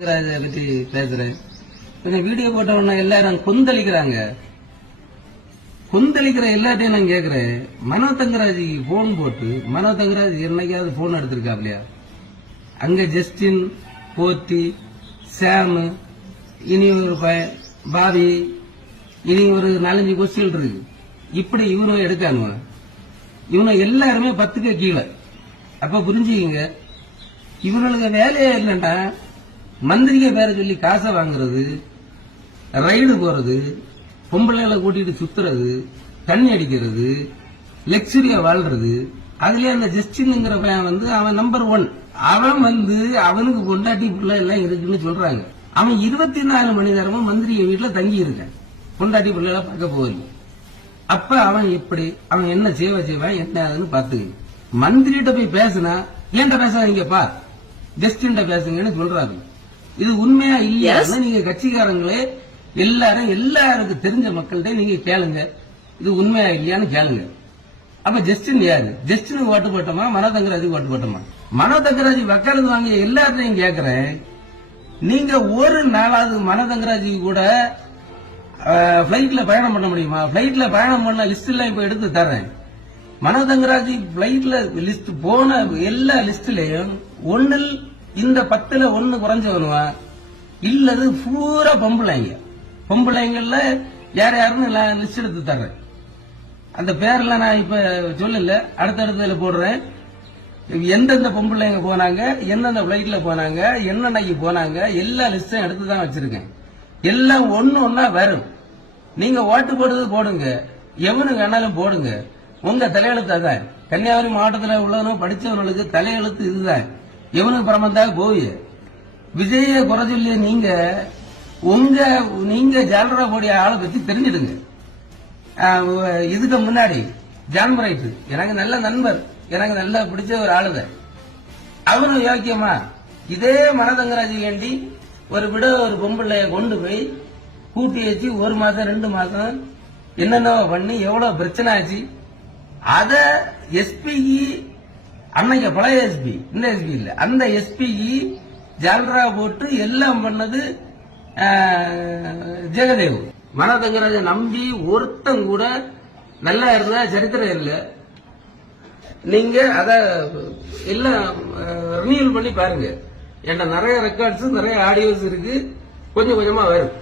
பத்தி பேசுறேன். கொஞ்சம் வீடியோ போட்ட உடனே எல்லாரும் கொந்தளிக்கிறாங்க. கொந்தளிக்கிற எல்லாத்தையும் நான் கேட்கிறேன். மனோ தங்கராஜுக்கு போன் போட்டு, மனோ தங்கராஜ் என்னைக்காவது போன் எடுத்திருக்காப்லையா? அங்க ஜஸ்டின், போத்தி, சாம், இனி ஒரு பாவி, இனி ஒரு 4-5 கொஸ்டின் இருக்கு. இப்படி இவனும் எடுக்கானுவ. இவனை எல்லாருமே 10க்கு கீழே. அப்ப புரிஞ்சுக்கிங்க, இவனுக்கு வேலையே இல்லைண்டா. மந்திரிக்க பேர சொல்லி காசை வாங்குறது, ரைடு போறது, பொம்பளைகளை கூட்டிட்டு சுத்துறது, தண்ணி அடிக்கிறது, லக்ஸுரியா வாழ்றது. அதுலயே அந்த ஜஸ்டின்ங்கிற பையன் அவன் நம்பர் 1. அவன் அவனுக்கு பொண்டாட்டி புள்ள எல்லாம் இருக்குன்னு சொல்றாங்க. அவன் 24 மணி நேரமும் மந்திரிய வீட்டுல தங்கி இருக்கான். பொண்டாட்டி பிள்ளைல பார்க்க போகல. அப்ப அவன் அவன் என்ன செய்வான் என்ன ஆகுதுன்னு பாத்து மந்திரிட்ட போய் பேசினா, ஏன்ட்ட பேசாதீங்கப்பா, ஜஸ்டின்ட்ட பேசுங்கன்னு சொல்றாரு. இது உண்மையா இல்லையா? நீங்க கட்சிக்காரங்களே எல்லாருக்கும் தெரிஞ்ச மக்கள்கிட்ட நீங்க கேளுங்க, இது உண்மையா இல்லையான்னு கேளுங்க. அப்ப ஜஸ்டின் யாரு? ஜஸ்டினுக்கு ஓட்டு போட்டோமா, மனோ தங்கராஜுக்கு ஓட்டு போட்டோமா? மனோ தங்கராஜ் வக்காலத்து வாங்கிய எல்லாத்தையும் கேட்கிறேன். நீங்க ஒரு நாளாவது மனோ தங்கராஜுக்கு கூட பிளைட்ல பயணம் பண்ண முடியுமா? பிளைட்ல பயணம் பண்ண லிஸ்ட் எல்லாம் இப்ப எடுத்து தர்றேன். மனோ தங்கராஜ் பிளைட்ல லிஸ்ட் போன எல்லா லிஸ்ட்லயும் ஒன்னில் இந்த 10ல 1 குறைஞ்சவனுவா இல்லது பூரா பொம்பளைங்கள்ல யார் யாருன்னு லிஸ்ட் எடுத்து தர்றேன். அந்த பேர்ல நான் இப்ப சொல்லல, அடுத்தடுத்துல போடுறேன். எந்தெந்த பொம்பளைங்க போனாங்க, எந்தெந்த பிளைட்ல போனாங்க, என்னன்னைக்கு போனாங்க, எல்லா லிஸ்டும் எடுத்துதான் வச்சிருக்கேன். எல்லாம் ஒன்னா வரும். நீங்க ஓட்டு போடுறது போடுங்க, எவனுக்கு வேணாலும் போடுங்க. உங்க தலையெழுத்து அதான். கன்னியாகுமரி மாவட்டத்தில் உள்ளவனும் படிச்சவனுக்கு தலையெழுத்து இதுதான். எவனுக்கு பிரமந்தாக போய் விஜய குறை சொல்லி நீங்க ஜாலரா போடிய ஆளை பத்தி தெரிஞ்சிடுங்க. இதுக்கு முன்னாடி ஜான்பிரைட் எனக்கு நல்ல நண்பர், எனக்கு நல்லா பிடிச்ச ஒரு ஆளுத. அவனும் யோக்கியமா இதே மனதங்கராஜி வேண்டி ஒரு பொம்பளைய கொண்டு போய் கூட்டி வச்சு 1 மாசம் 2 மாசம் என்னென்ன பண்ணி எவ்வளவு பிரச்சனை ஆச்சு. அத எஸ்பிக்கு அன்னைக்கு பழைய எஸ்பி, இந்த எஸ்பி இல்ல, அந்த எஸ்பிக்கு ஜால்ரா போட்டு எல்லாம் பண்ணது ஜெகதேவ். மனோ தங்கராஜ நம்பி ஒருத்தன் கூட நல்லா இருந்தா சரித்திரம் இல்ல. நீங்க அத எல்லாம் ரினியூல் பண்ணி பாருங்க. என்கிட்ட நிறைய ரெக்கார்ட்ஸ், நிறைய ஆடியோஸ் இருக்கு. கொஞ்சம் கொஞ்சமா வரும்.